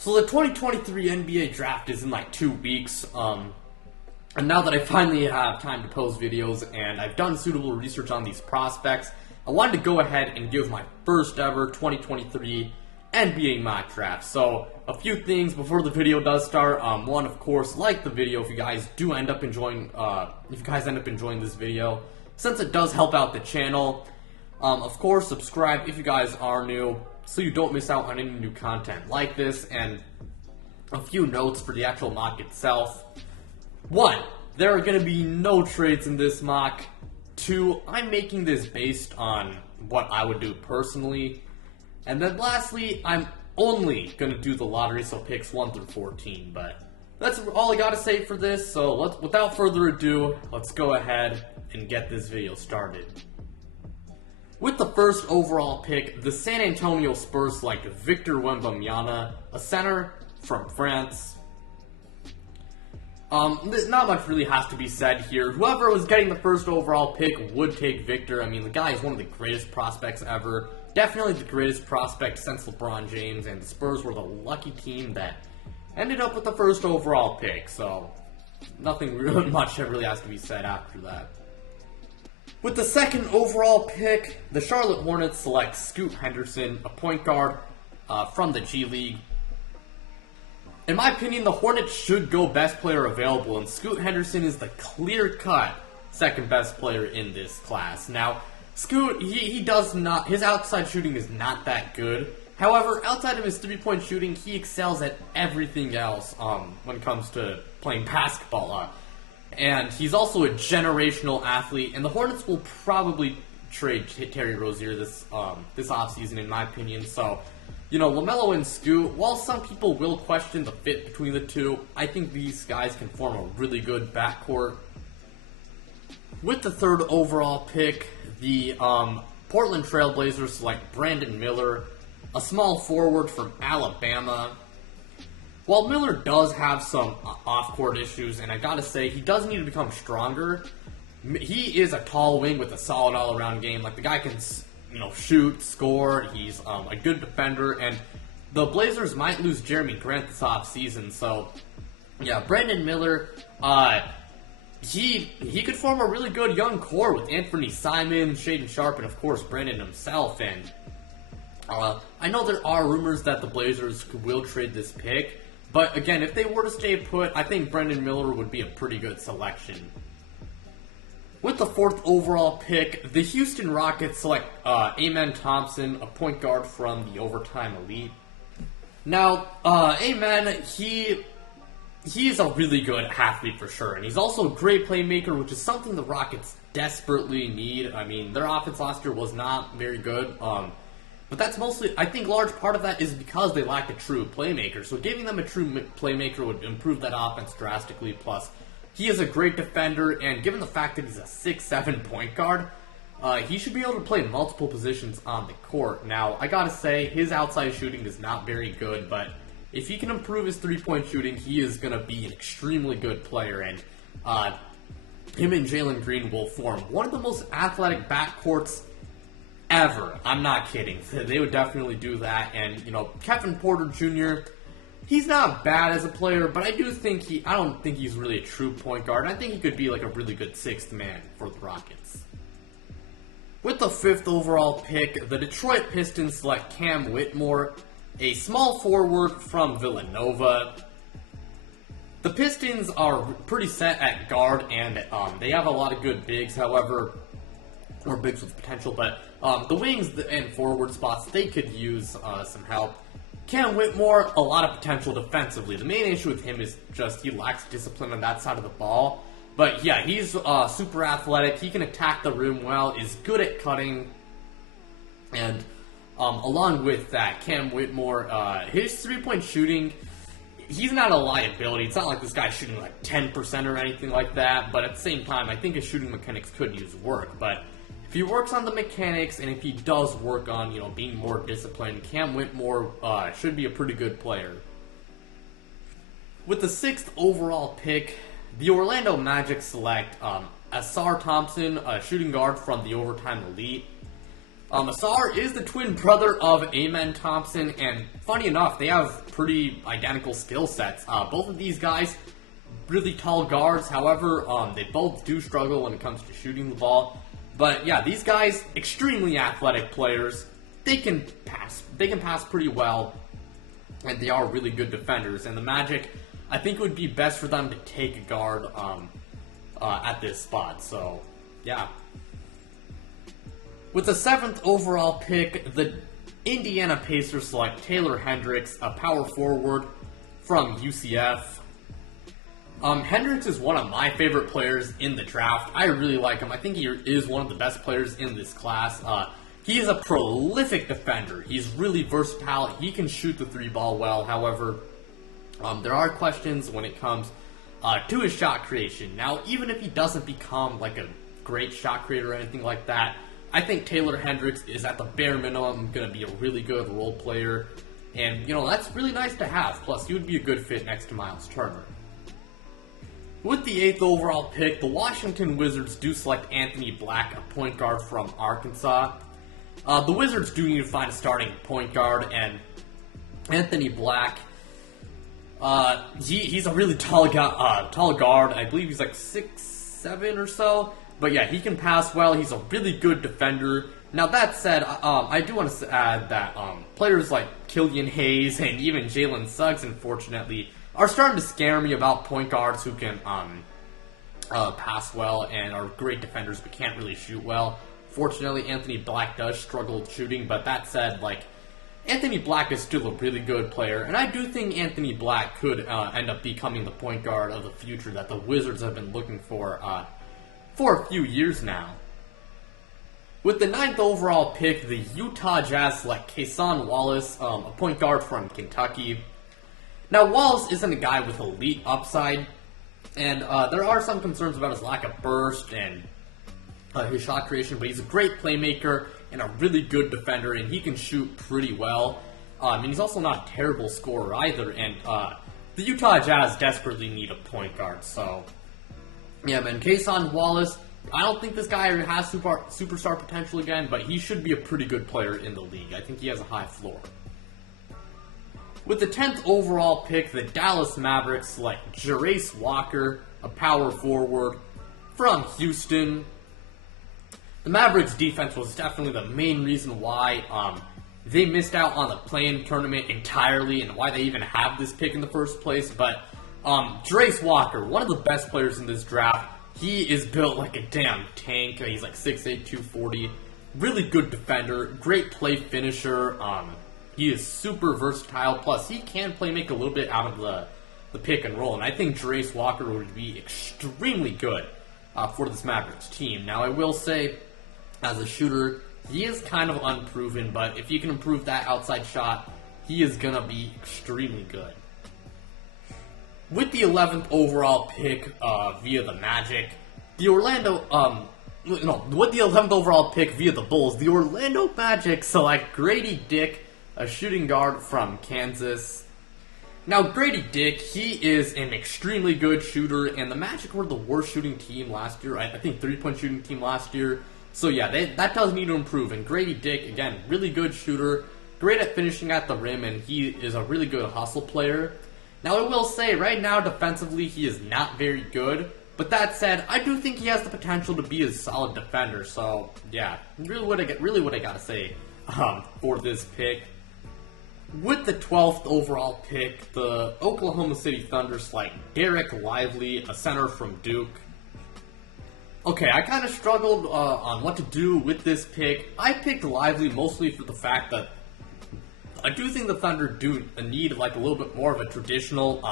So the 2023 NBA draft is in like 2 weeks, and now that I finally have time to post videos and I've done suitable research on these prospects, I wanted to go ahead and give my first ever 2023 NBA mock draft. So a few things before the video does start. One, of course, like the video if you guys do end up enjoying, this video, since it does help out the channel. Of course, subscribe if you guys are new, so you don't miss out on any new content like this. And a few notes for the actual mock itself. 1, there are going to be no trades in this mock. 2, I'm making this based on what I would do personally. And then lastly, I'm only going to do the lottery, so picks 1 through 14. But that's all I got to say for this, so without further ado, let's go ahead and get this video started. With the first overall pick, the San Antonio Spurs select Victor Wembanyama, a center from France. Not much really has to be said here. Whoever was getting the first overall pick would take Victor. I mean, the guy is one of the greatest prospects ever. Definitely the greatest prospect since LeBron James, and the Spurs were the lucky team that ended up with the first overall pick. So, nothing really much that really has to be said after that. With the second overall pick, the Charlotte Hornets select Scoot Henderson, a point guard from the G League. In my opinion, the Hornets should go best player available, and Scoot Henderson is the clear-cut second best player in this class. Now, Scoot, he does not, his outside shooting is not that good. However, outside of his three-point shooting, he excels at everything else when it comes to playing basketball. And he's also a generational athlete, and the Hornets will probably trade Terry Rozier this offseason, in my opinion. So, you know, LaMelo and Scoot, while some people will question the fit between the two, I think these guys can form a really good backcourt. With the third overall pick, the Portland Trail Blazers select Brandon Miller, a small forward from Alabama. While Miller does have some off-court issues, and I gotta say, he does need to become stronger, he is a tall wing with a solid all-around game. Like, the guy can, you know, shoot, score, he's a good defender, and the Blazers might lose Jeremy Grant this offseason, so, yeah, Brandon Miller, he could form a really good young core with Anthony Simon, Shaedon Sharpe, and, of course, Brandon himself, and I know there are rumors that the Blazers will trade this pick. But again, if they were to stay put, I think Brandon Miller would be a pretty good selection. With the fourth overall pick, the Houston Rockets select Aman Thompson, a point guard from the Overtime Elite. Now, Aman, he's a really good athlete for sure, and he's also a great playmaker, which is something the Rockets desperately need. I mean, their offense last year was not very good. But that's mostly, I think, large part of that is because they lacked a true playmaker. So giving them a true playmaker would improve that offense drastically. Plus, he is a great defender, and given the fact that he's a 6'7" point guard, he should be able to play multiple positions on the court. Now, I gotta say, his outside shooting is not very good, but if he can improve his three-point shooting, he is gonna be an extremely good player, and him and Jalen Green will form one of the most athletic backcourts ever. I'm not kidding. They would definitely do that. And, you know, Kevin Porter Jr., he's not bad as a player, but I don't think he's really a true point guard. I think he could be like a really good sixth man for the Rockets. With the fifth overall pick, the Detroit Pistons select Cam Whitmore, a small forward from Villanova. The Pistons are pretty set at guard, and they have a lot of good bigs, however, or bigs with potential, but the wings and forward spots, they could use some help. Cam Whitmore, a lot of potential defensively. The main issue with him is just he lacks discipline on that side of the ball. But yeah, he's super athletic. He can attack the rim well, is good at cutting. And along with that, Cam Whitmore, his three-point shooting, he's not a liability. It's not like this guy's shooting like 10% or anything like that. But at the same time, I think his shooting mechanics could use work. But if he works on the mechanics, and if he does work on, you know, being more disciplined, Cam Whitmore should be a pretty good player. With the sixth overall pick, the Orlando Magic select Asar Thompson, a shooting guard from the Overtime Elite. Asar is the twin brother of Aman Thompson, and funny enough, they have pretty identical skill sets. Both of these guys, really tall guards, however, they both do struggle when it comes to shooting the ball. But yeah, these guys, extremely athletic players. They can pass pretty well, and they are really good defenders. And the Magic, I think it would be best for them to take a guard at this spot. So, yeah. With the 7th overall pick, the Indiana Pacers select Taylor Hendrix, a power forward from UCF. Hendrix is one of my favorite players in the draft. I really like him. I think he is one of the best players in this class. He is a prolific defender. He's really versatile. He can shoot the 3-ball well. However, there are questions when it comes to his shot creation. Now, even if he doesn't become like a great shot creator or anything like that, I think Taylor Hendrix is at the bare minimum going to be a really good role player. And, you know, that's really nice to have. Plus, he would be a good fit next to Miles Turner. With the 8th overall pick, the Washington Wizards do select Anthony Black, a point guard from Arkansas. The Wizards do need to find a starting point guard, and Anthony Black, he's a really tall guard. I believe he's like 6'7" or so. But yeah, he can pass well. He's a really good defender. Now that said, I do want to add that players like Killian Hayes and even Jalen Suggs, unfortunately, are starting to scare me about point guards who can pass well and are great defenders but can't really shoot well. Fortunately, Anthony Black does struggle shooting, but that said, like, Anthony Black is still a really good player, and I do think Anthony Black could end up becoming the point guard of the future that the Wizards have been looking for a few years now. With the 9th overall pick, the Utah Jazz select Cason Wallace, a point guard from Kentucky. Now, Wallace isn't a guy with elite upside, and there are some concerns about his lack of burst and his shot creation, but he's a great playmaker and a really good defender, and he can shoot pretty well. And he's also not a terrible scorer either, and the Utah Jazz desperately need a point guard, so yeah, man, Cason Wallace, I don't think this guy has superstar potential again, but he should be a pretty good player in the league. I think he has a high floor. With the 10th overall pick, the Dallas Mavericks select Jarace Walker, a power forward from Houston. The Mavericks' defense was definitely the main reason why they missed out on the play-in tournament entirely and why they even have this pick in the first place. But Jarace Walker, one of the best players in this draft, he is built like a damn tank. He's like 6'8", 240. Really good defender, great play finisher. He is super versatile, plus he can make a little bit out of the pick and roll, and I think Jarace Walker would be extremely good for this Mavericks team. Now, I will say, as a shooter, he is kind of unproven, but if you can improve that outside shot, he is going to be extremely good. With the 11th overall pick via the Magic, with the 11th overall pick via the Bulls, the Orlando Magic select Grady Dick, a shooting guard from Kansas. Now, Grady Dick, he is an extremely good shooter, and the Magic were the worst shooting team last year. I think 3-point shooting team last year. So yeah, that does need to improve. And Grady Dick, again, really good shooter, great at finishing at the rim, and he is a really good hustle player. Now, I will say, right now, defensively, he is not very good. But that said, I do think he has the potential to be a solid defender. So, yeah, really what I got to say for this pick. With the 12th overall pick, the Oklahoma City Thunder select Derek Lively, a center from Duke. Okay, I kind of struggled on what to do with this pick. I picked Lively mostly for the fact that I do think the Thunder do need like a little bit more of a traditional,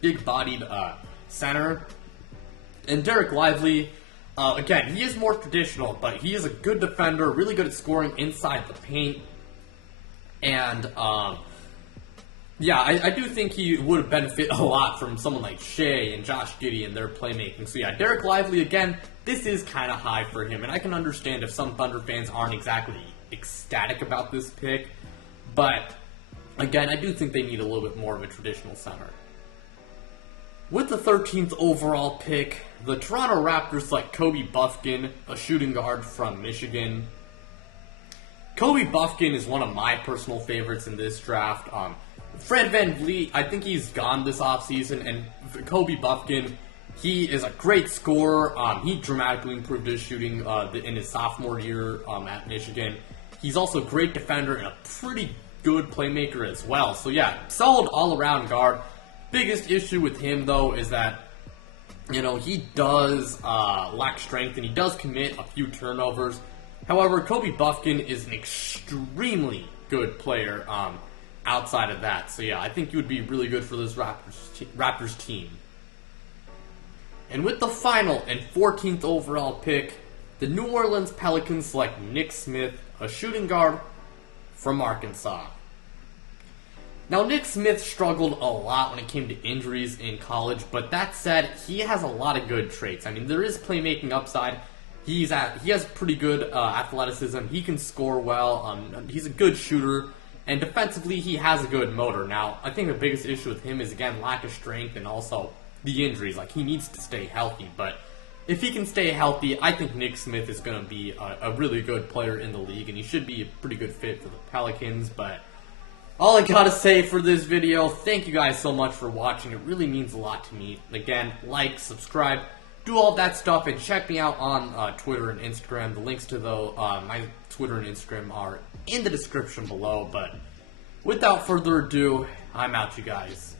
big-bodied center. And Derek Lively, again, he is more traditional, but he is a good defender, really good at scoring inside the paint. And, yeah, I do think he would benefit a lot from someone like Shea and Josh Giddey and their playmaking. So, yeah, Derek Lively, again, this is kind of high for him. And I can understand if some Thunder fans aren't exactly ecstatic about this pick. But, again, I do think they need a little bit more of a traditional center. With the 13th overall pick, the Toronto Raptors select Colby Buffkin, a shooting guard from Michigan. Colby Buffkin is one of my personal favorites in this draft. Fred VanVleet, I think he's gone this offseason, and Colby Buffkin, he is a great scorer. He dramatically improved his shooting in his sophomore year at Michigan. He's also a great defender and a pretty good playmaker as well. So yeah, solid all-around guard. Biggest issue with him, though, is that, you know, he does lack strength and he does commit a few turnovers. However, Colby Buffkin is an extremely good player outside of that. So yeah, I think he would be really good for this Raptors team. And with the final and 14th overall pick, the New Orleans Pelicans select Nick Smith, a shooting guard from Arkansas. Now, Nick Smith struggled a lot when it came to injuries in college, but that said, he has a lot of good traits. I mean, there is playmaking upside. He has pretty good athleticism. He can score well. He's a good shooter. And defensively, he has a good motor. Now, I think the biggest issue with him is, again, lack of strength and also the injuries. Like, he needs to stay healthy. But if he can stay healthy, I think Nick Smith is going to be a really good player in the league. And he should be a pretty good fit for the Pelicans. But all I got to say for this video, thank you guys so much for watching. It really means a lot to me. Again, like, subscribe, do all that stuff, and check me out on Twitter and Instagram. The links to my Twitter and Instagram are in the description below. But without further ado, I'm out, you guys.